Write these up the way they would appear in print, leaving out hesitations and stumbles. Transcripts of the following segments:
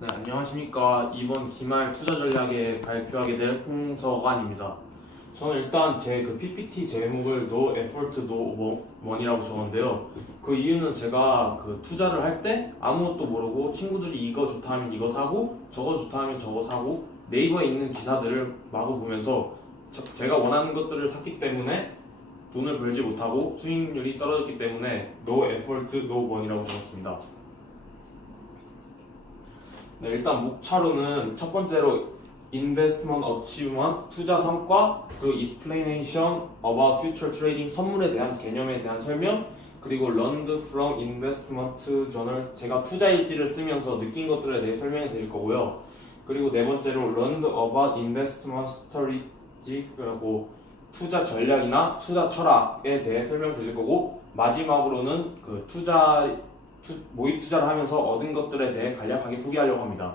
네, 안녕하십니까. 이번 기말 투자 전략에 발표하게 될 홍서관입니다. 저는 일단 제 그 PPT 제목을 No Effort No Money라고 적었는데요. 그 이유는 제가 그 투자를 할 때 아무것도 모르고 친구들이 이거 좋다 하면 이거 사고 저거 좋다 하면 저거 사고 네이버에 있는 기사들을 마구 보면서 제가 원하는 것들을 샀기 때문에 돈을 벌지 못하고 수익률이 떨어졌기 때문에 No Effort No Money라고 적었습니다. 네, 일단 목차로는 첫 번째로 Investment Achievement, 투자 성과, 그리고 Explanation about Future Trading, 선물에 대한 개념에 대한 설명, 그리고 Learned from Investment Journal, 제가 투자 일지를 쓰면서 느낀 것들에 대해 설명해 드릴 거고요. 그리고 네 번째로 Learned about Investment Strategy, 그리고 투자 전략이나 투자 철학에 대해 설명드릴 거고, 마지막으로는 그 모의 투자를 하면서 얻은 것들에 대해 간략하게 소개하려고 합니다.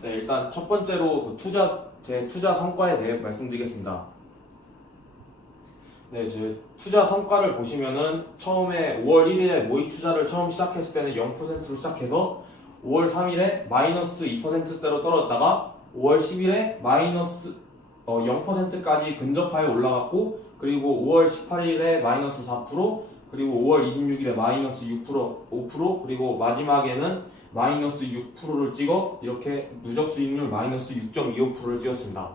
네, 일단 첫 번째로 제 투자 성과에 대해 말씀드리겠습니다. 네, 제 투자 성과를 보시면은 처음에 5월 1일에 모의 투자를 처음 시작했을 때는 0%로 시작해서 5월 3일에 마이너스 2%대로 떨어졌다가 5월 10일에 마이너스 0%까지 근접하여 올라갔고, 그리고 5월 18일에 마이너스 4%, 그리고 5월 26일에 마이너스 6%, 5%, 그리고 마지막에는 마이너스 6%를 찍어 이렇게 누적 수익률 마이너스 6.25%를 찍었습니다.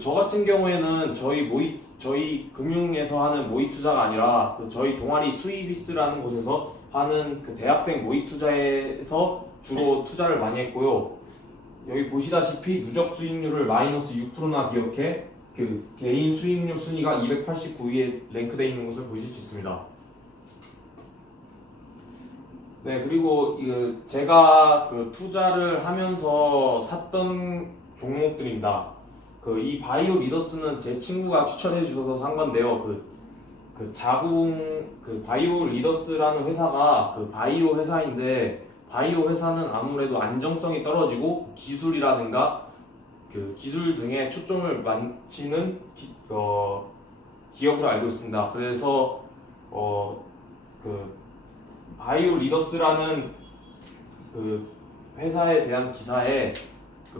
저 같은 경우에는 저희 금융에서 하는 모의 투자가 아니라 저희 동아리 수이비스라는 곳에서 하는 그 대학생 모의 투자에서 주로 투자를 많이 했고요. 여기 보시다시피 누적 수익률을 마이너스 6%나 기억해 그 개인 수익률 순위가 289위에 랭크되어 있는 것을 보실 수 있습니다. 네, 그리고 제가 그 투자를 하면서 샀던 종목들입니다. 이 바이오 리더스는 제 친구가 추천해 주셔서 산 건데요. 바이오 리더스라는 회사가 바이오 회사인데, 바이오 회사는 아무래도 안정성이 떨어지고 기술이라든가 기술 등에 초점을 맞추는 기업으로 알고 있습니다. 그래서 바이오 리더스라는 회사에 대한 기사에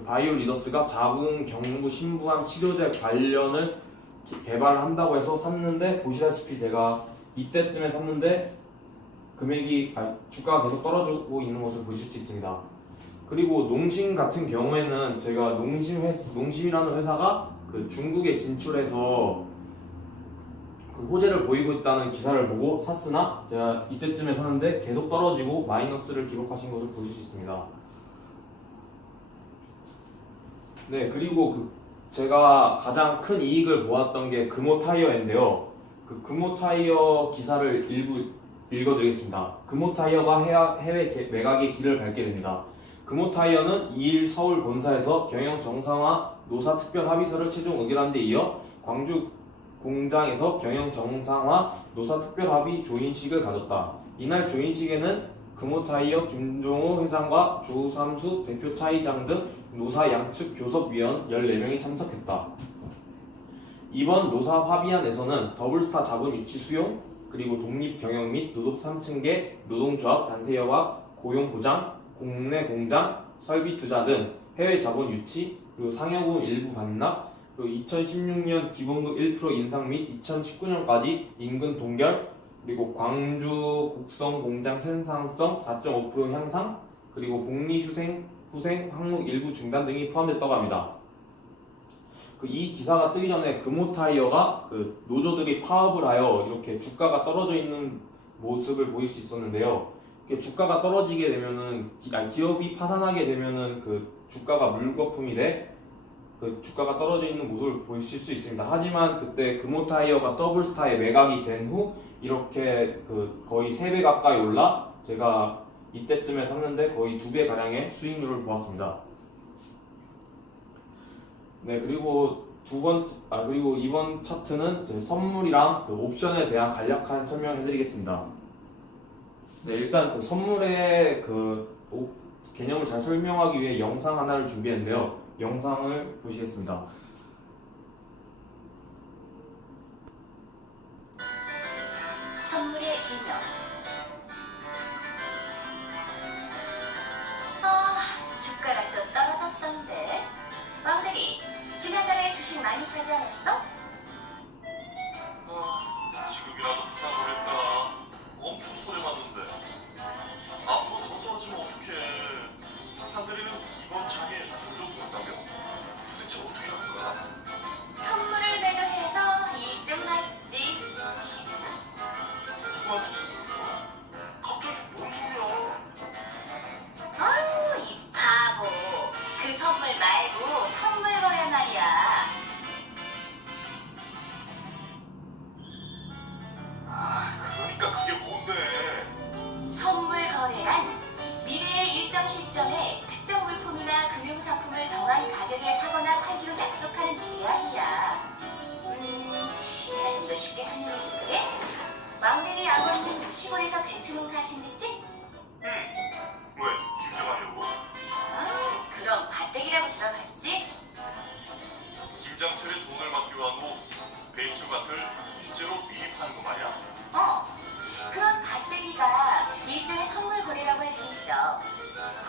바이오 리더스가 자궁 경부 신부암 치료제 관련을 개발을 한다고 해서 샀는데, 보시다시피 제가 이때쯤에 샀는데 주가가 계속 떨어지고 있는 것을 보실 수 있습니다. 그리고 농심 같은 경우에는 제가 농심이라는 회사가 중국에 진출해서 호재를 보이고 있다는 기사를 보고 샀으나, 제가 이때쯤에 샀는데 계속 떨어지고 마이너스를 기록하신 것을 보실 수 있습니다. 네, 그리고 제가 가장 큰 이익을 보았던 게 금호타이어인데요. 금호타이어 기사를 일부 읽어드리겠습니다. 금호타이어가 해외 매각의 길을 밟게 됩니다. 금호타이어는 2일 서울 본사에서 경영 정상화 노사 특별 합의서를 최종 의결한 데 이어 광주 공장에서 경영 정상화 노사 특별 합의 조인식을 가졌다. 이날 조인식에는 금호타이어 김종우 회장과 조삼수 대표 차이장 등 노사 양측 교섭위원 14명이 참석했다. 이번 노사 합의안에서는 더블스타 자본 유치 수용, 그리고 독립 경영 및 노동 3층계 노동조합 단체협약 고용 보장, 국내 공장 설비 투자 등 해외 자본 유치, 그리고 상여금 일부 반납, 그리고 2016년 기본급 1% 인상 및 2019년까지 임금 동결, 그리고 광주 곡성 공장 생산성 4.5% 향상, 그리고 복리 후생 항목 일부 중단 등이 포함됐다고 합니다. 이 기사가 뜨기 전에 금호타이어가 노조들이 파업을 하여 이렇게 주가가 떨어져 있는 모습을 보일 수 있었는데요. 주가가 떨어지게 되면은 기업이 파산하게 되면은 주가가 물거품이 돼 주가가 떨어져 있는 모습을 보실 수 있습니다. 하지만 그때 금호타이어가 더블스타에 매각이 된 후 이렇게 거의 3배 가까이 올라 제가 이때쯤에 샀는데 거의 2배 가량의 수익률을 보았습니다. 네, 그리고 그리고 이번 차트는 선물이랑 옵션에 대한 간략한 설명을 해드리겠습니다. 네, 일단 선물의 개념을 잘 설명하기 위해 영상 하나를 준비했는데요. 영상을 보시겠습니다. 선물의 개념. 말이지. 지난달에 주식 많이 사지 않았어? 지금이라도 파다 그랬다. 엄청 소리받는데. 앞으로 더 떨어지면 어떡해. 한대리는 이번 장에 돈좀 벌다며? 대체 어떻게 할까? 선물을 매도해서 이익 좀 봤지. 누구한테 선물을? 갑자기 뭔 소리야? 아유, 이 바보. 그 선물 말고 선물 거래 말이야. 그러니까 그게 뭔데? 선물 거래란 미래의 일정 시점에 특정 물품이나 금융상품을 정한 가격에 사거나 팔기로 약속하는 계약이야. 내가 좀 더 쉽게 설명해 줄게. 왕대리 아버님 시골에서 배추 농사 하신댔지? 왜? 김장하려고? 그럼 밭대기라고 들어봤지? 김장철에 돈을 받기로 하고 배추밭을 실제로 미리 파는 거 말이야? 그런 밭대기가 일종의 선물 거래라고 할 수 있어.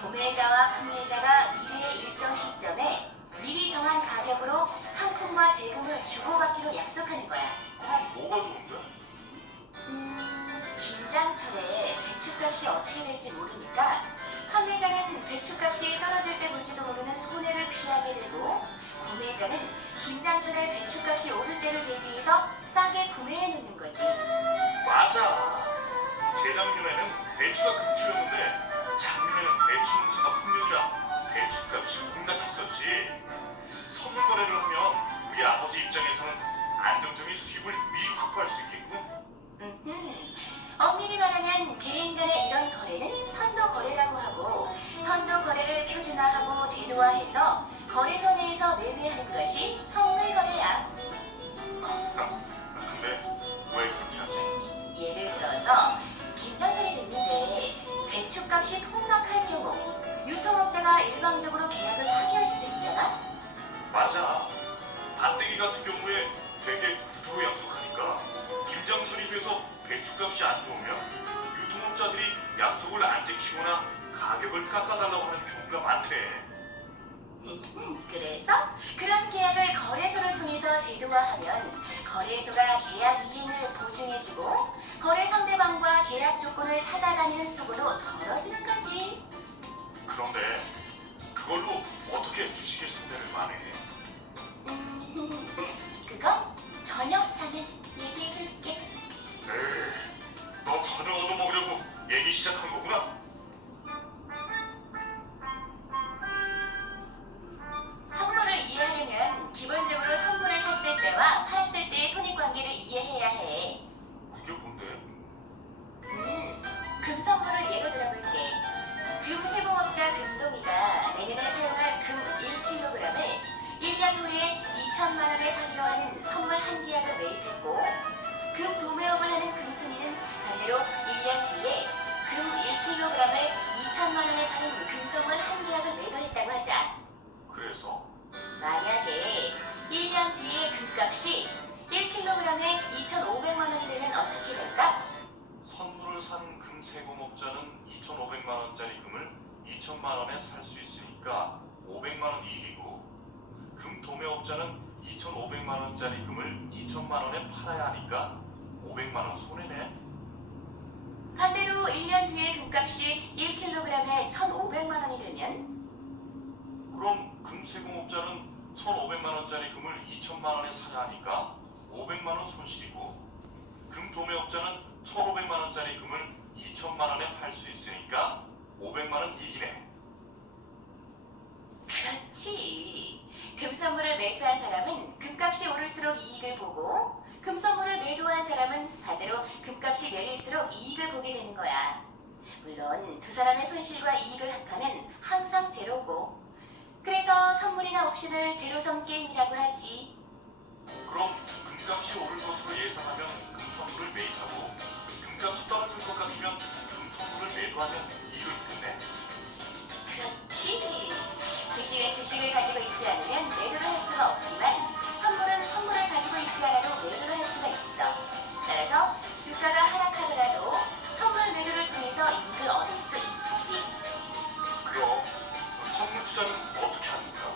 구매자와 판매자가 미래의 일정 시점에 미리 정한 가격으로 상품과 대금을 주고받기로 약속하는 거야. 그럼 뭐가 좋은데? 김장철에 배추값이 어떻게 될지 모르니까 판매자는 배추값이 떨어질 때 볼지도 모르는 손해를 피하게 되고, 구매자는 김장철에 배추값이 오를 때를 대비해서 싸게 구매해 놓는 거지. 맞아. 재작년에는 배추가 급추였는데 작년에는 배추 농사가 풍년이라 배추값이 폭락했었지. 선물 거래를 하면 우리 아버지 입장에서는 안정적인 수입을 미리 확보할 수 있겠고. 엄밀히 말하면 개인 간의 이런 거래는 선도 거래라고 하고, 선도 거래를 표준화하고 제도화해서 거래소 내에서 매매하는 것이 선물 거래야. 근데 왜 그렇게 하지? 예를 들어서 김장철이 됐는데 배추값이 폭락할 경우 유통업자가 일방적으로 계약을 파기할 수도 있잖아. 맞아. 밭대기 같은 경우에 되게 구두로 약속하니까 김장철이 돼서 배추값이 안 좋으면 유통업자들이 약속을 안 지키거나 가격을 깎아달라고 하는 경우가 많대. 그래서 그런 계약을 거래소를 통해서 제도화하면 거래소가 계약 이행을 보증해주고 거래 상대방과 계약 조건을 찾아다니는 수고도 덜어주는 거지. 그런데 그걸로 어떻게 주식의 손해를 만회? 그거 저녁 사면 얘기해줄게. 너 저녁 얻어먹으려고 얘기 시작한 거구나? 선물을 이해하려면 기본적으로 선물을 샀을 때와 팔았을 때의 손익관계를 이해해야 해. 그게 뭔데? 금 선물을 예로 들어볼게. 금 세공업자 금동이가 내년에 사용할 금 1kg을 1년 후에 2천만 원에 사기로 하는 선물 한 계약을 매입했고, 금 도매업을 하는 금순이는 반대로 1년 뒤에 금 1kg을 2천만 원에 파는 금 선물 한 계약을 매도했다고 하자. 그래서 만약에 1년 뒤에 금값이 1kg에 2,500만 원이 되면 어떻게 될까? 선물을 산 금 세공업자는 2,500만 원짜리 금을 2천만 원에 살 수 있으니까 500만 원 이익이고, 금 도매업자는 2,500만 원짜리 금을 2천만 원에 팔아야 하니까 500만 원 손해네. 반대로 1년 뒤에 금값이 1kg에 1,500만 원이 되면 그럼 금 세공업자는 1,500만 원짜리 금을 2천만 원에 사야 하니까 500만 원 손실이고, 금 도매업자는 1,500만 원짜리 금을 2천만 원에 팔 수 있으니까 500만 원 이익이네. 그렇지. 금 선물을 매수한 사람은 금값이 오를수록 이익을 보고, 금 선물을 매도한 사람은 반대로 금값이 내릴수록 이익을 보게 되는 거야. 물론 두 사람의 손실과 이익을 합하면 항상 제로고, 그래서 선물이나 옵션을 제로섬 게임이라고 하지. 그럼 금값이 오를 것으로 예상하면 금 선물을 매입하고, 금값이 떨어질 것 같으면 금 선물을 매도하면 이익을 보겠네. 그렇지. 주식은 주식을 가지고 있지 않으면 매도를 할 수가 없지만, 선물은 선물을 가지고 있지 않아도 매도를 할 수가 있어. 따라서 주가가 하락하더라도 선물 매도를 통해서 이익을 얻을 수 있지. 그럼 선물 투자는 어떻게 하는 거야?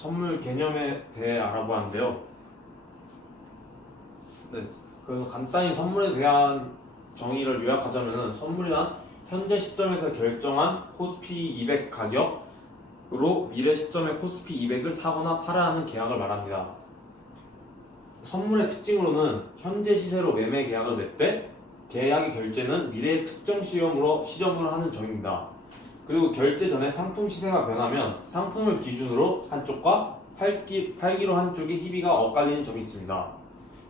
선물 개념에 대해 알아보았는데요. 네, 그래서 간단히 선물에 대한 정의를 요약하자면은 선물이란 현재 시점에서 결정한 코스피 200 가격으로 미래 시점의 코스피 200을 사거나 팔아야 하는 계약을 말합니다. 선물의 특징으로는 현재 시세로 매매 계약을 낼 때 계약의 결제는 미래의 특정 시점으로 하는 점입니다. 그리고 결제 전에 상품 시세가 변하면 상품을 기준으로 한쪽과 팔기로 한쪽의 희비가 엇갈리는 점이 있습니다.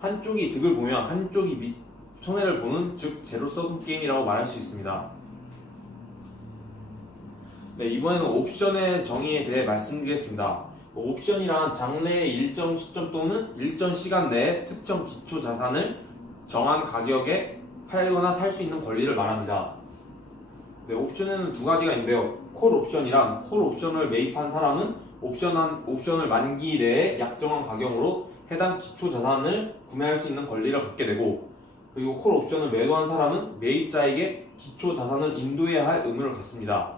한쪽이 득을 보면 한쪽이 손해를 보는 즉 제로섬 게임이라고 말할 수 있습니다. 네, 이번에는 옵션의 정의에 대해 말씀드리겠습니다. 옵션이란 장래의 일정 시점 또는 일정 시간 내에 특정 기초 자산을 정한 가격에 팔거나 살 수 있는 권리를 말합니다. 네, 옵션에는 두 가지가 있는데요. 콜 옵션이란 콜 옵션을 매입한 사람은 옵션을 만기 내에 약정한 가격으로 해당 기초 자산을 구매할 수 있는 권리를 갖게 되고, 그리고 콜 옵션을 매도한 사람은 매입자에게 기초 자산을 인도해야 할 의무를 갖습니다.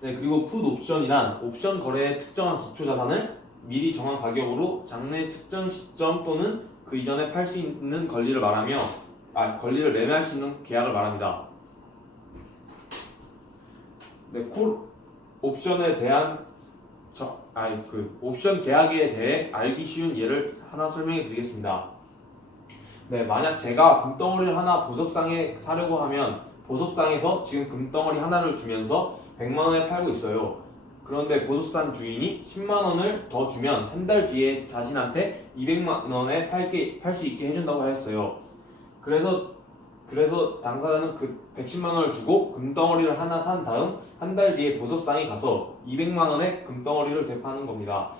네, 그리고 풋 옵션이란 옵션 거래의 특정한 기초 자산을 미리 정한 가격으로 장래 특정 시점 또는 그 이전에 팔 수 있는 권리를 권리를 매매할 수 있는 계약을 말합니다. 네, 콜 옵션에 대한 옵션 계약에 대해 알기 쉬운 예를 하나 설명해 드리겠습니다. 네, 만약 제가 금덩어리를 하나 보석상에 사려고 하면 보석상에서 지금 금덩어리 하나를 주면서 100만원에 팔고 있어요. 그런데 보석상 주인이 10만원을 더 주면 한 달 뒤에 자신한테 200만원에 팔 수 있게 해준다고 하였어요. 그래서 당사자는 그 110만원을 주고 금덩어리를 하나 산 다음 한 달 뒤에 보석상에 가서 200만원에 금덩어리를 되파는 겁니다.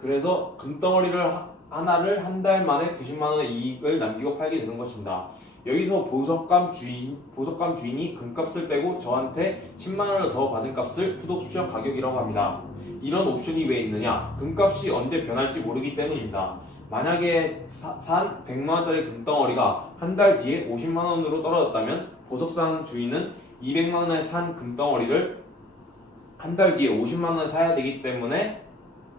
그래서 금덩어리를 하나를 한 달 만에 90만원의 이익을 남기고 팔게 되는 것입니다. 여기서 보석감 주인이 금값을 빼고 저한테 10만원을 더 받은 값을 풋옵션 가격이라고 합니다. 이런 옵션이 왜 있느냐? 금값이 언제 변할지 모르기 때문입니다. 만약에 산 100만원짜리 금덩어리가 한 달 뒤에 50만원으로 떨어졌다면 보석상 주인은 200만원에 산 금덩어리를 한 달 뒤에 50만원에 사야 되기 때문에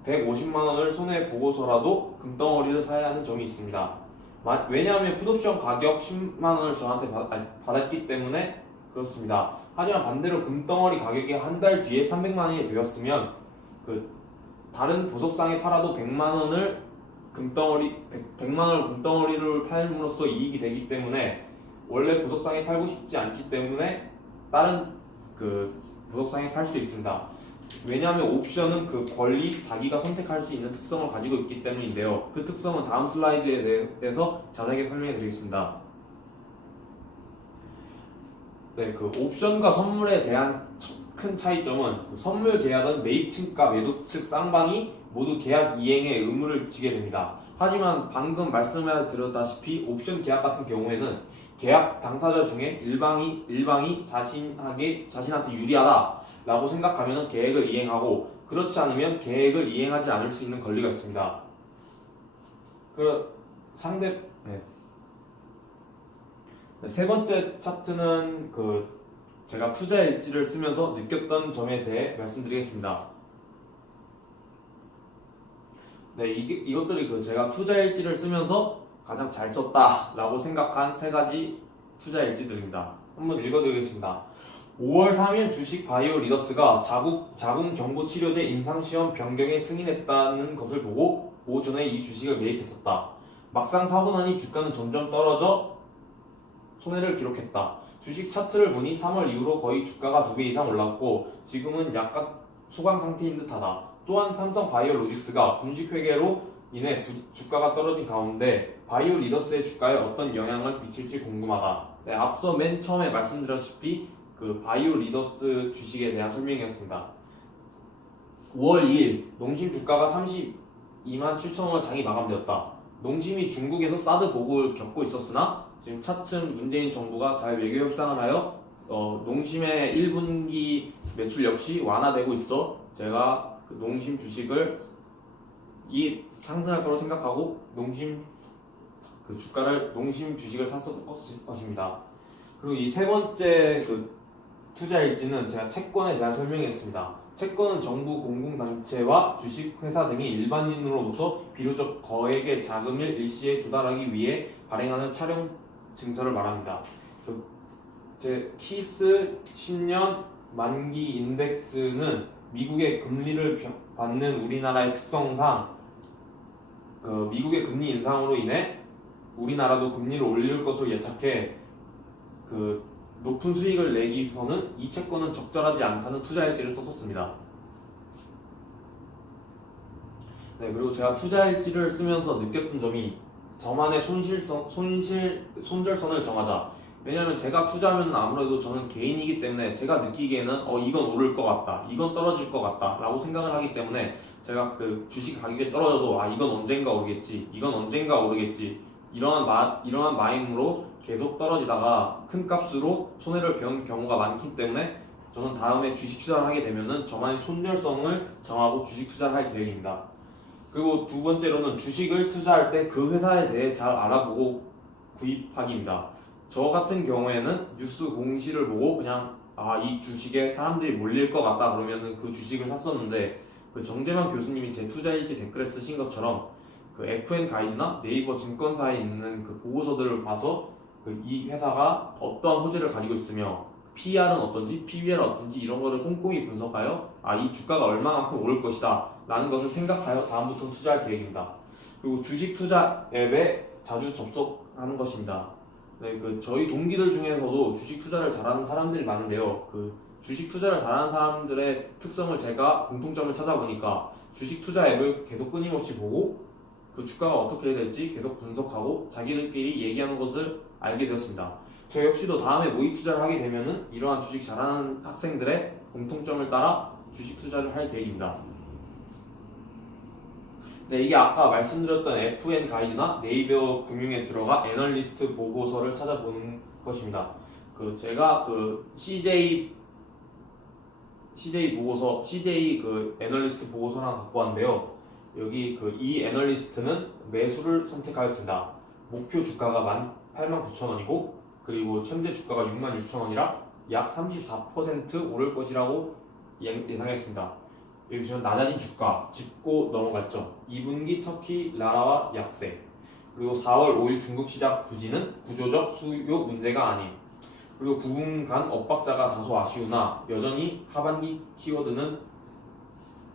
150만원을 손해보고서라도 금덩어리를 사야 하는 점이 있습니다. 왜냐하면 풋옵션 가격 10만원을 저한테 받았기 때문에 그렇습니다. 하지만 반대로 금덩어리 가격이 한 달 뒤에 300만원이 되었으면 다른 보석상에 팔아도 100만원을 금덩어리를 팔므로써 이익이 되기 때문에 원래 보석상에 팔고 싶지 않기 때문에 다른 보석상에 팔 수도 있습니다. 왜냐하면 옵션은 그 권리, 자기가 선택할 수 있는 특성을 가지고 있기 때문인데요. 그 특성은 다음 슬라이드에 대해서 자세하게 설명해 드리겠습니다. 네, 옵션과 선물에 대한 큰 차이점은 선물 계약은 매입 측과 매도 측 쌍방이 모두 계약 이행에 의무를 지게 됩니다. 하지만 방금 말씀드렸다시피 옵션 계약 같은 경우에는 계약 당사자 중에 일방이 자신한테 유리하다 라고 생각하면 계획을 이행하고, 그렇지 않으면 계획을 이행하지 않을 수 있는 권리가 있습니다. 세 번째 차트는 제가 투자 일지를 쓰면서 느꼈던 점에 대해 말씀드리겠습니다. 네, 이것들이 제가 투자 일지를 쓰면서 가장 잘 썼다 라고 생각한 세 가지 투자 일지들입니다. 한번 읽어드리겠습니다. 5월 3일 주식 바이오 리더스가 자궁 경부 치료제 임상시험 변경에 승인했다는 것을 보고 오전에 이 주식을 매입했었다. 막상 사고 나니 주가는 점점 떨어져 손해를 기록했다. 주식 차트를 보니 3월 이후로 거의 주가가 2배 이상 올랐고 지금은 약간 소강 상태인 듯하다. 또한 삼성 바이오로직스가 분식 회계로 인해 주가가 떨어진 가운데 바이오 리더스의 주가에 어떤 영향을 미칠지 궁금하다. 네, 앞서 맨 처음에 말씀드렸다시피 바이오 리더스 주식에 대한 설명이었습니다. 5월 2일 농심 주가가 32만 7천원을 장이 마감되었다. 농심이 중국에서 사드 보복을 겪고 있었으나 지금 차츰 문재인 정부가 잘 외교 협상을 하여 농심의 1분기 매출 역시 완화되고 있어 제가 농심 주식을 상승할 거라고 생각하고 농심 주식을 샀을 것입니다. 그리고 이 세 번째 투자 일지는 제가 채권에 대한 설명이었습니다. 채권은 정부 공공단체와 주식회사 등이 일반인으로부터 비교적 거액의 자금을 일시에 조달하기 위해 발행하는 촬영 증서를 말합니다. 제 키스 10년 만기 인덱스는 미국의 금리를 받는 우리나라의 특성상 미국의 금리 인상으로 인해 우리나라도 금리를 올릴 것으로 예측해 높은 수익을 내기 위해서는 이 채권은 적절하지 않다는 투자일지를 썼었습니다. 네, 그리고 제가 투자일지를 쓰면서 느꼈던 점이 저만의 손절선을 정하자. 왜냐하면 제가 투자하면 아무래도 저는 개인이기 때문에 제가 느끼기에는 이건 오를 것 같다, 이건 떨어질 것 같다 라고 생각을 하기 때문에 제가 주식 가격이 떨어져도 이건 언젠가 오르겠지, 이건 언젠가 오르겠지 이러한 마음으로 계속 떨어지다가 큰 값으로 손해를 보는 경우가 많기 때문에 저는 다음에 주식 투자를 하게 되면은 저만의 손절성을 정하고 주식 투자를 할 계획입니다. 그리고 두 번째로는 주식을 투자할 때 그 회사에 대해 잘 알아보고 구입하기입니다. 저 같은 경우에는 뉴스 공시를 보고 그냥 이 주식에 사람들이 몰릴 것 같다 그러면은 그 주식을 샀었는데 정재만 교수님이 제 투자일지 댓글에 쓰신 것처럼 FN 가이드나 네이버 증권사에 있는 보고서들을 봐서 이 회사가 어떠한 호재를 가지고 있으며 PER은 어떤지 PBR은 어떤지 이런 거를 꼼꼼히 분석하여 이 주가가 얼마만큼 오를 것이다 라는 것을 생각하여 다음부터 투자할 계획입니다. 그리고 주식 투자 앱에 자주 접속하는 것입니다. 네, 저희 동기들 중에서도 주식 투자를 잘하는 사람들이 많은데요. 주식 투자를 잘하는 사람들의 특성을 제가 공통점을 찾아보니까 주식 투자 앱을 계속 끊임없이 보고 주가가 어떻게 될지 계속 분석하고 자기들끼리 얘기하는 것을 알게 되었습니다. 저 역시도 다음에 모의 투자를 하게 되면은 이러한 주식 잘하는 학생들의 공통점을 따라 주식 투자를 할 계획입니다. 네, 이게 아까 말씀드렸던 FN 가이드나 네이버 금융에 들어가 애널리스트 보고서를 찾아보는 것입니다. 제가 CJ 보고서, CJ 애널리스트 보고서랑 갖고 왔는데요. 여기 이 애널리스트는 매수를 선택하였습니다. 목표 주가가 189,000원이고 그리고 현재 주가가 66,000원이라 약 34% 오를 것이라고 예상했습니다. 여기 보시면 낮아진 주가, 짚고 넘어갔죠. 2분기 터키 라라와 약세, 그리고 4월 5일 중국 시장 부진은 구조적 수요 문제가 아님, 그리고 부분간 엇박자가 다소 아쉬우나 여전히 하반기 키워드는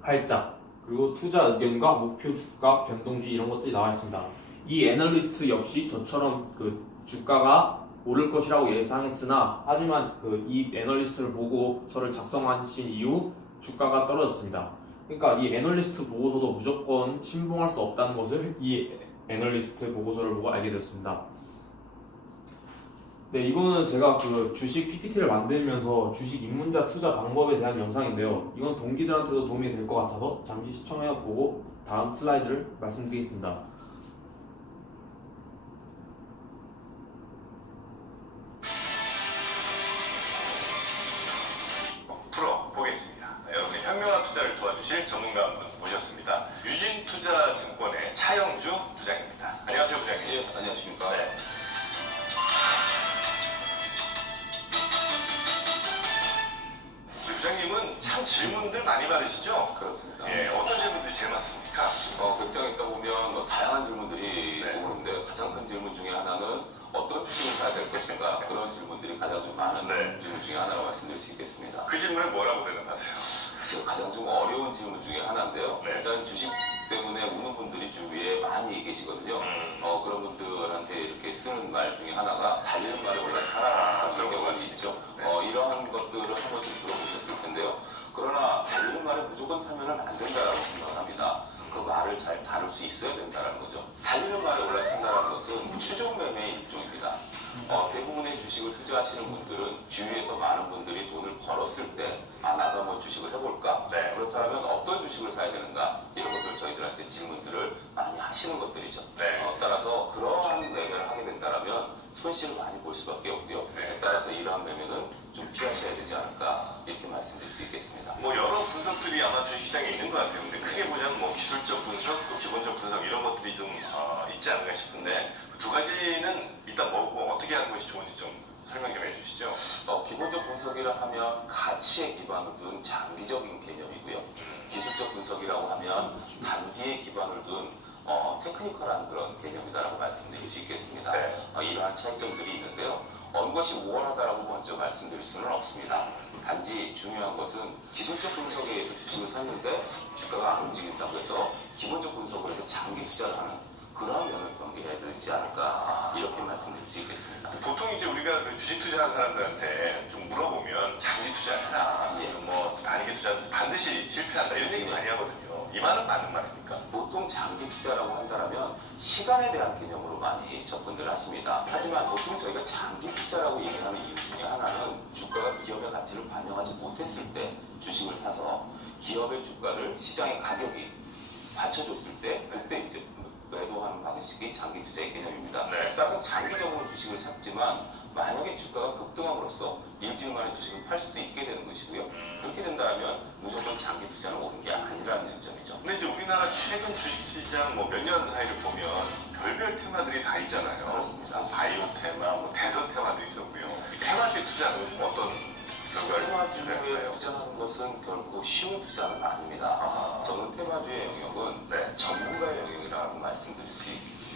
활짝, 그리고 투자 의견과 목표 주가 변동주의 이런 것들이 나와 있습니다. 이 애널리스트 역시 저처럼 주가가 오를 것이라고 예상했으나 하지만 이 애널리스트를 보고서를 작성하신 이후 주가가 떨어졌습니다. 그러니까 이 애널리스트 보고서도 무조건 신봉할 수 없다는 것을 이 애널리스트 보고서를 보고 알게 됐습니다. 네, 이거는 제가 주식 PPT를 만들면서 주식 입문자 투자 방법에 대한 영상인데요. 이건 동기들한테도 도움이 될 것 같아서 잠시 시청해보고 다음 슬라이드를 말씀드리겠습니다. 풀어보겠습니다. 여러분의 현명한 투자를 도와주실 전문가 한 분 모셨습니다. 유진투자증권의 차영주 부장입니다. 안녕하세요, 부장님. 네, 안녕하십니까. 네. 부장님은 참 질문들 많이 받으시죠? 그렇습니다. 예, 어떤 질문들이 제일 많습니까? 백장에 있다 보면 다양한 질문들이 네. 오는데 가장 큰 질문 중에 하나는 어떤 주식을 사야 될 것인가, 그런 질문들이 가장 좀 많은 네. 질문 중에 하나라고 말씀드릴 수 있겠습니다. 그 질문은 뭐라고 대답하세요? 그래서 가장 좀 어려운 질문 중에 하나인데요. 네. 일단 주식 때문에 우는 분들이 주위에 많이 계시거든요. 그런 분들한테 이렇게 쓰는 말 중에 하나가 달리는 말에 올라타라, 그런 경우가 있죠. 네. 이러한 것들을 한 번쯤 들어보셨을 텐데요. 그러나 달리는 말에 무조건 타면은 안 된다라고 생각을 합니다. 그 말을 잘 다룰 수 있어야 된다는 거죠. 달리는 말에 올라탄다는 것은 추종 매매의 일종입니다. 대부분의 주식을 투자하시는 분들은 주위에서 많은 분들이 돈을 벌었을 때 나도 한번 주식을 해볼까? 네. 그렇다면 어떤 주식을 사야 되는가? 이런 것들을 저희들한테 질문들을 많이 하시는 것들이죠. 네. 따라서 그러한 매매를 하게 된다면 손실을 많이 볼 수밖에 없고요. 네. 따라서 이러한 매매는 좀 피하셔야 되지 않을까, 이렇게 말씀드릴 수 있겠습니다. 여러 분석들이 아마 주식시장에 있는 것 같아요. 근데 크게 보자면 기술적 분석, 또 기본적 분석 이런 것들이 좀 있지 않을까 싶은데 그 두 가지는 일단 뭐고 어떻게 하는 것이 좋은지 좀 설명 좀 해주시죠. 기본적 분석이라 하면 가치에 기반을 둔 장기적인 개념이고요. 기술적 분석이라고 하면 단기에 기반을 둔 테크니컬한 그런 개념이다라고 말씀드릴 수 있겠습니다. 네. 이러한 차이점들이 있는데요. 어느 것이 우월하다라고 먼저 말씀드릴 수는 없습니다. 단지 중요한 것은 기술적 분석에 의해서 주식을 샀는데 주가가 안 움직인다고 해서 기본적 분석을 해서 장기 투자를 하는 그러한 면을 경계해야 되지 않을까 이렇게 말씀드릴 수 있겠습니다. 보통 이제 우리가 그 주식 투자하는 사람들한테 좀 물어보면 장기 투자해라, 뭐 단기 투자는 반드시 실패한다 이런 얘기 많이 하거든요. 이 말은 맞는 말입니까? 보통 장기 투자라고 한다면 시간에 대한 개념으로 많이 접근들 하십니다. 하지만 보통 저희가 장기 투자라고 얘기하는 이유 중에 하나는 주가가 기업의 가치를 반영하지 못했을 때 주식을 사서 기업의 주가를 시장의 가격이 받쳐줬을 때 그때 이제 매도하는 방식이 장기 투자의 개념입니다. 네. 따라서 장기적으로 주식을 샀지만 만약에 주가가 급등함으로써 일주일 만에 주식을 팔 수도 있게 되는 것이고요. 그렇게 된다면 무조건 장기 투자는 옳은 게 아니라는 점이죠. 근데 이제 우리나라 최근 주식시장 뭐 몇 년 사이를 보면 별별 테마들이 다 있잖아요. 그렇습니다. 뭐 바이오 테마, 뭐 대선 테마도 있었고요. 이 테마주의 투자는 어떤 결과를 테마주에 기대할까요? 투자하는 것은 결코 쉬운 투자는 아닙니다. 저는 테마주의 영역은 네. 전문가의 영역이라고 말씀드릴 수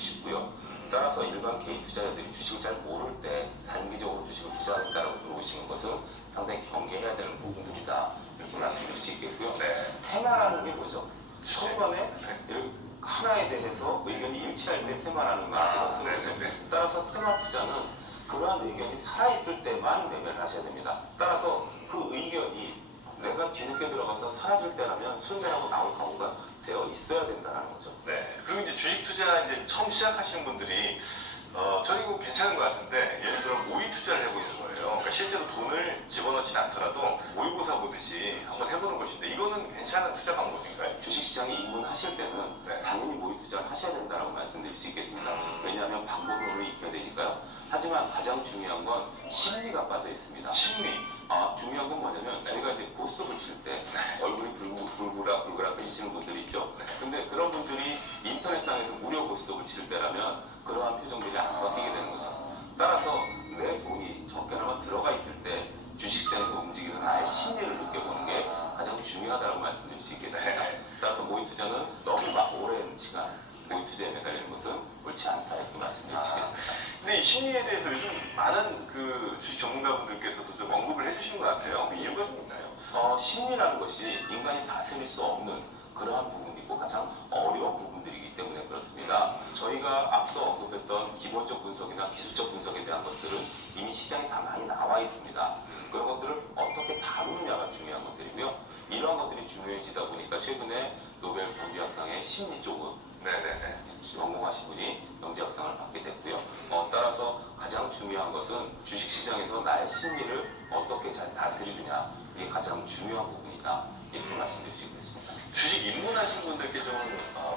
싶고요. 따라서 일반 개인 투자자들이 주식을 잘 모를 때 단기적으로 주식을 투자하겠다라고 들어오시는 것은 상당히 경계해야 되는 부분들이다 이렇게 말씀드릴 수 있겠고요. 네. 테마라는 게 뭐죠? 처음에 네. 이렇게 하나에 대해서 의견이 일치할 때 테마라는 말을 제가 쓰는 거죠. 네. 따라서 테마 투자는 그러한 의견이 살아있을 때만 매매를 하셔야 됩니다. 따라서 그 의견이 내가 뒤늦게 들어가서 사라질 때라면 순대하고 나올 각오가 되어 있어야 된다는 거죠. 네. 그리고 이제 주식 투자 이제 처음 시작하시는 분들이 저는 이거 괜찮은 것 같은데 예를 들어 모의 투자를 해보는 거예요. 그러니까 실제로 돈을 집어넣진 않더라도 모의고사 보듯이 한번 해보는 것인데 이거는 괜찮은 투자 방법인가요? 주식시장에 입문하실 때는 네. 당연히 모의 투자를 하셔야 된다고 말씀드릴 수 있겠습니다. 왜냐하면 방법론을 익혀야 되니까요. 하지만 가장 중요한 건 심리가 빠져 있습니다. 심리. 중요한 건 뭐냐면 저희가 이제 고스톱을 칠 때 얼굴이 불그락 하시는 분들이 있죠. 근데 그런 분들이 인터넷상에서 무료 고스톱을 칠 때라면 그러한 표정들이 안 바뀌게 되는 거죠. 따라서 내 돈이 적게나마 들어가 있을 때 주식시장에서 움직이는 나의 심리를 느껴보는 게 가장 중요하다고 말씀드릴 수 있겠습니다. 네. 따라서 모의 투자는 너무 오랜 시간 모의 투자에 매달리는 것은 옳지 않다 이렇게 말씀드릴 수 있겠습니다. 근데 이 심리에 대해서 요즘 많은 그 주식 전문가분들께서도 좀 언급을 해주시는 것 같아요. 그 이유가 좀 있나요? 심리라는 것이 인간이 다스릴 수 없는 그러한 부분이고 가장 어려운 부분들이기 때문에 그렇습니다. 저희가 앞서 언급했던 기본적 분석이나 기술적 분석에 대한 것들은 이미 시장에 다 많이 나와 있습니다. 그런 것들을 어떻게 다루느냐가 중요한 것들이고요. 이러한 것들이 중요해지다 보니까 최근에 노벨 경제학상의 심리 쪽은 네네네. 전공하신 분이 경제학상을 받게 됐고요. 따라서 가장 중요한 것은 주식시장에서 나의 심리를 어떻게 잘 다스리느냐 이게 가장 중요한 부분이다 이렇게 말씀드릴 수 있겠습니다. 주식 입문하신 분들께 좀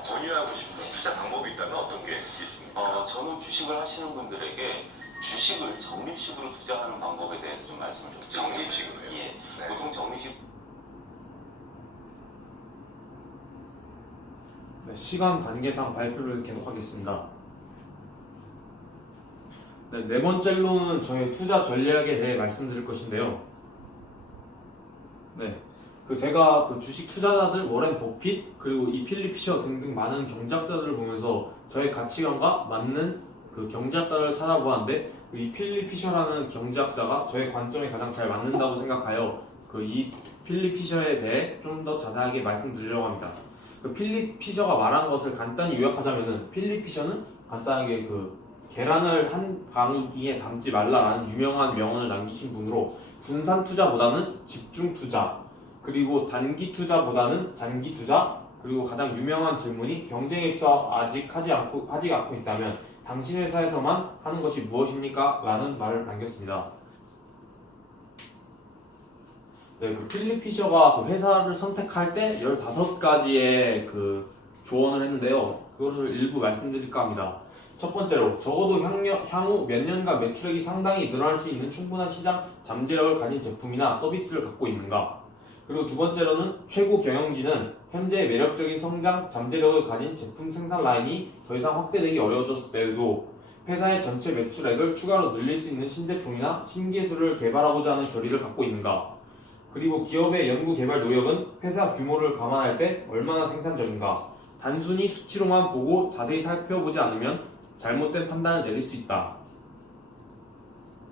권유하고 싶은 투자 방법이 있다면 어떤 게 있습니까? 저는 주식을 하시는 분들에게 주식을 적립식으로 투자하는 방법에 대해서 좀 말씀을 좀 드리겠습니다. 적립식으로요? 예. 네. 보통 적립식 네, 시간 관계상 발표를 계속하겠습니다. 네 번째로는 저의 투자 전략에 대해 말씀드릴 것인데요. 제가 그 주식 투자자들 워렌 버핏 그리고 이 필립 피셔 등등 많은 경제학자들을 보면서 저의 가치관과 맞는 그 경제학자를 찾아보았는데 이 필립 피셔라는 경제학자가 저의 관점에 가장 잘 맞는다고 생각하여 이 필립 피셔에 대해 좀 더 자세하게 말씀드리려고 합니다. 필립 피셔가 말한 것을 간단히 요약하자면은 필립 피셔는 간단하게 계란을 한 방울기에 담지 말라라는 유명한 명언을 남기신 분으로 분산 투자보다는 집중 투자 그리고 단기 투자보다는 장기 투자 그리고 가장 유명한 질문이 경쟁 입사 아직 하지 않고 있다면 당신 회사에서만 하는 것이 무엇입니까? 라는 말을 남겼습니다. 필립 피셔가 회사를 선택할 때 15가지의 조언을 했는데요. 그것을 일부 말씀드릴까 합니다. 첫 번째로 적어도 향후 몇 년간 매출액이 상당히 늘어날 수 있는 충분한 시장 잠재력을 가진 제품이나 서비스를 갖고 있는가. 그리고 두 번째로는 최고 경영진은 현재 매력적인 성장 잠재력을 가진 제품 생산 라인이 더 이상 확대되기 어려워졌을 때에도 회사의 전체 매출액을 추가로 늘릴 수 있는 신제품이나 신기술을 개발하고자 하는 결의를 갖고 있는가? 그리고 기업의 연구개발 노력은 회사 규모를 감안할 때 얼마나 생산적인가? 단순히 수치로만 보고 자세히 살펴보지 않으면 잘못된 판단을 내릴 수 있다.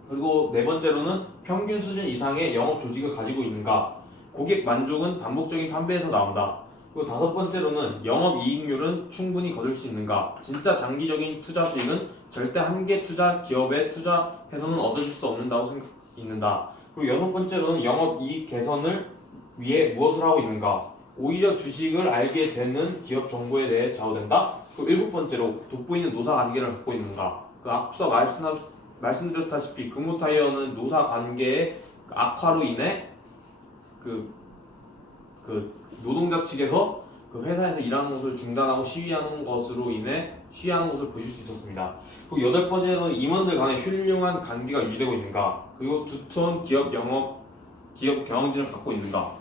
그리고 네 번째로는 평균 수준 이상의 영업 조직을 가지고 있는가? 고객 만족은 반복적인 판매에서 나온다. 그리고 다섯 번째로는 영업이익률은 충분히 거둘 수 있는가? 진짜 장기적인 투자 수익은 절대 한계 투자 기업에 투자해서는 얻어질 수 없는다고 있는다. 그리고 여섯 번째로는 영업이익 개선을 위해 무엇을 하고 있는가? 오히려 주식을 알게 되는 기업 정보에 대해 좌우된다. 그리고 일곱 번째로 돋보이는 노사 관계를 갖고 있는가? 앞서 말씀드렸다시피 금호타이어는 노사 관계의 악화로 인해 그 노동자 측에서 그 회사에서 일하는 것을 중단하고 시위하는 것으로 인해 시위하는 것을 보실 수 있었습니다. 그리고 여덟 번째로는 임원들 간의 훌륭한 관계가 유지되고 있는가? 그리고 두터운 기업 경영진을 갖고 있는가?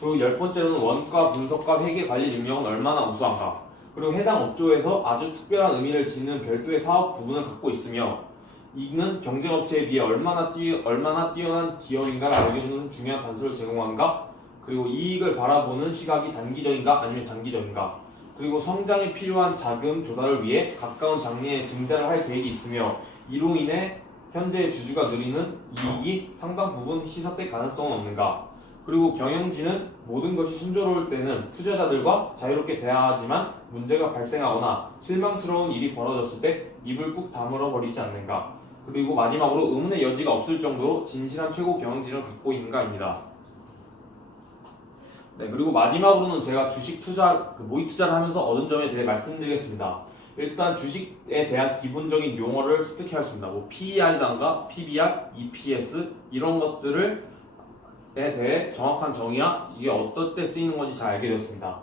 그리고 열 번째로는 원가 분석과 회계 관리 능력은 얼마나 우수한가? 그리고 해당 업종에서 아주 특별한 의미를 지니는 별도의 사업 부분을 갖고 있으며 이는 경쟁업체에 비해 얼마나 뛰어난 기업인가를 알려주는 중요한 단서를 제공한가? 그리고 이익을 바라보는 시각이 단기적인가 아니면 장기적인가? 그리고 성장에 필요한 자금 조달을 위해 가까운 장래에 증자를 할 계획이 있으며 이로 인해 현재의 주주가 누리는 이익이 상당 부분 희석될 가능성은 없는가? 그리고 경영진은 모든 것이 순조로울 때는 투자자들과 자유롭게 대화하지만 문제가 발생하거나 실망스러운 일이 벌어졌을 때 입을 꾹 다물어 버리지 않는가? 그리고 마지막으로 의문의 여지가 없을 정도로 진실한 최고 경영진을 갖고 있는가입니다. 네, 그리고 마지막으로는 제가 주식 투자, 모의 투자를 하면서 얻은 점에 대해 말씀드리겠습니다. 일단 주식에 대한 기본적인 용어를 습득해야 했습니다. PER이던가 PBR, EPS 이런 것들에 대해 정확한 정의와 이게 어떨 때 쓰이는 건지 잘 알게 되었습니다.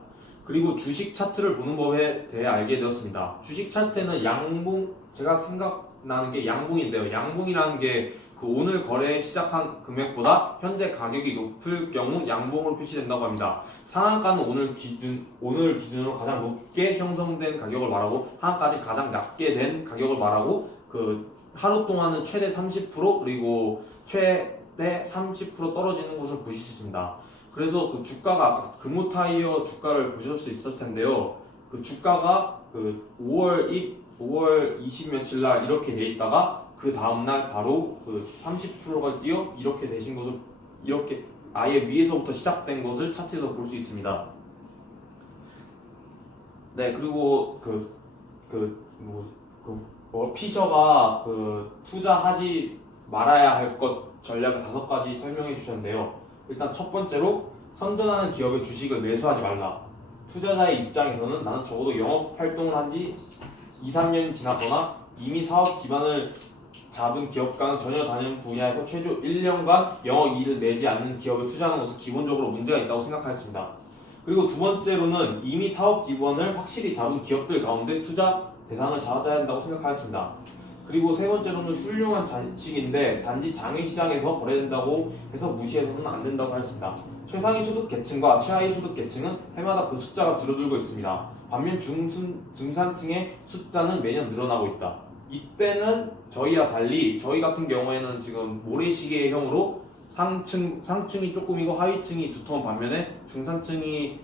그리고 주식 차트를 보는 법에 대해 알게 되었습니다. 주식 차트는 양봉, 제가 생각나는 게 양봉인데요. 양봉이라는 게 그 오늘 거래 시작한 금액보다 현재 가격이 높을 경우 양봉으로 표시된다고 합니다. 상한가는 오늘 기준으로 가장 높게 형성된 가격을 말하고 하한가는 가장 낮게 된 가격을 말하고 그 하루 동안은 최대 30% 그리고 최대 30% 떨어지는 것을 보실 수 있습니다. 그래서 그 주가가 아까 금호타이어 주가를 보실 수 있었을 텐데요. 그 주가가 그 5월 20 며칠 날 이렇게 돼 있다가 그 다음날 바로 그 30%가 뛰어 이렇게 되신 것을 이렇게 아예 위에서부터 시작된 것을 차트에서 볼 수 있습니다. 네, 그리고 피셔가 투자하지 말아야 할 것 전략을 5가지 설명해 주셨는데요. 일단 첫 번째로 선전하는 기업의 주식을 매수하지 말라. 투자자의 입장에서는 나는 적어도 영업 활동을 한 지 2, 3년이 지났거나 이미 사업 기반을 잡은 기업과는 전혀 다른 분야에서 최소 1년간 영업이익을 내지 않는 기업에 투자하는 것은 기본적으로 문제가 있다고 생각하였습니다. 그리고 두 번째로는 이미 사업 기반을 확실히 잡은 기업들 가운데 투자 대상을 찾아야 한다고 생각하였습니다. 그리고 세 번째로는 훌륭한 자식인데 단지 장외시장에서 거래된다고 해서 무시해서는 안 된다고 하였습니다. 최상위 소득 계층과 최하위 소득 계층은 해마다 그 숫자가 줄어들고 있습니다. 반면 중산층의 숫자는 매년 늘어나고 있다. 이때는 저희와 달리 저희 같은 경우에는 지금 모래시계형으로 상층이 조금이고 하위층이 두터운 반면에 중산층이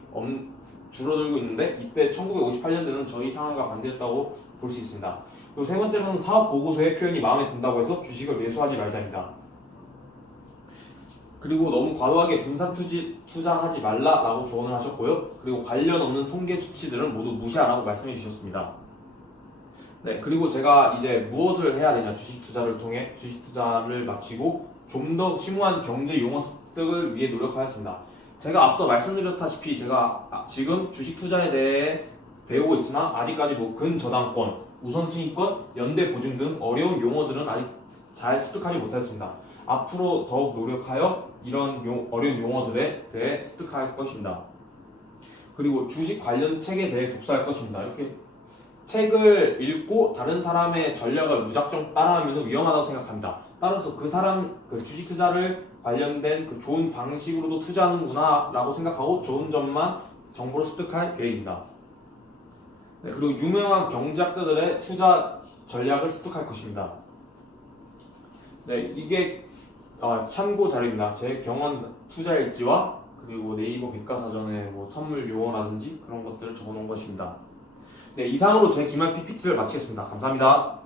줄어들고 있는데 이때 1958년도에는 저희 상황과 반대였다고 볼 수 있습니다. 그리고 세 번째로는 사업 보고서의 표현이 마음에 든다고 해서 주식을 매수하지 말자입니다. 그리고 너무 과도하게 분산 투자하지 말라라고 조언을 하셨고요. 그리고 관련 없는 통계 수치들은 모두 무시하라고 말씀해 주셨습니다. 네, 그리고 제가 이제 무엇을 해야 되냐 주식 투자를 통해 주식 투자를 마치고 좀 더 심오한 경제 용어 습득을 위해 노력하였습니다. 제가 앞서 말씀드렸다시피 제가 지금 주식 투자에 대해 배우고 있으나 아직까지 근저당권, 우선순위권, 연대보증 등 어려운 용어들은 아직 잘 습득하지 못했습니다. 앞으로 더욱 노력하여 이런 어려운 용어들에 대해 습득할 것입니다. 그리고 주식 관련 책에 대해 독서할 것입니다. 이렇게 책을 읽고 다른 사람의 전략을 무작정 따라하면 위험하다고 생각합니다. 따라서 그 사람 주식 투자를 관련된 좋은 방식으로도 투자하는구나 라고 생각하고 좋은 점만 정보를 습득할 계획입니다. 네, 그리고 유명한 경제학자들의 투자 전략을 습득할 것입니다. 네, 이게 참고 자료입니다. 제 경원 투자일지와 그리고 네이버 백과사전에 뭐 선물 요원이라든지 그런 것들을 적어놓은 것입니다. 네, 이상으로 제 기말 PPT를 마치겠습니다. 감사합니다.